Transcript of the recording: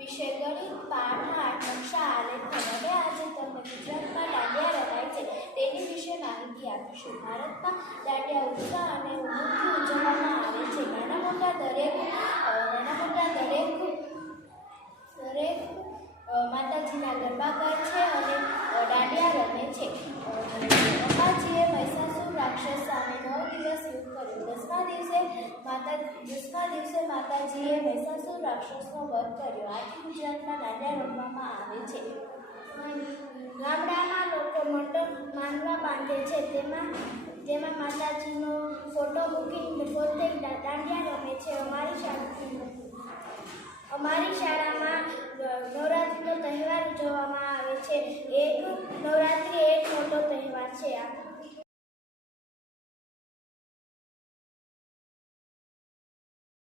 વિષય ગણિત પાઠ 8 નકશા આલેખન. હવે આજે તમને ગુજરાતમાં દાંડિયા રમાય છે તેની વિશે માહિતી આપીશું. ભારતમાં દાંડિયા ઉત્સાહ અને ઉમંગથી ઉજવવામાં આવે છે. નાના મોટા દરેક માતાજીના ગરબા ગાય છે અને દાંડિયા રમે છે. અંબાજીએ મહિષાસુર રાક્ષસ સામે 9 દિવસ યુદ્ધ કર્યું. 10મા દિવસે માતાજીએ મહિષાસુર રાક્ષસનો વધ કર્યો. આથી ગુજરાતમાં દાંડિયા રમવામાં આવે છે. ગામડામાં લોકો મંડપ માંડવા બાંધે છે. તેમાં માતાજીનો ફોટો મૂકીને પોતે દાંડિયા રમે છે. અમારી શાળામાં નવરાત્રિનો તહેવાર ઉજવવામાં આવે છે. નવરાત્રિ એક મોટો તહેવાર છે.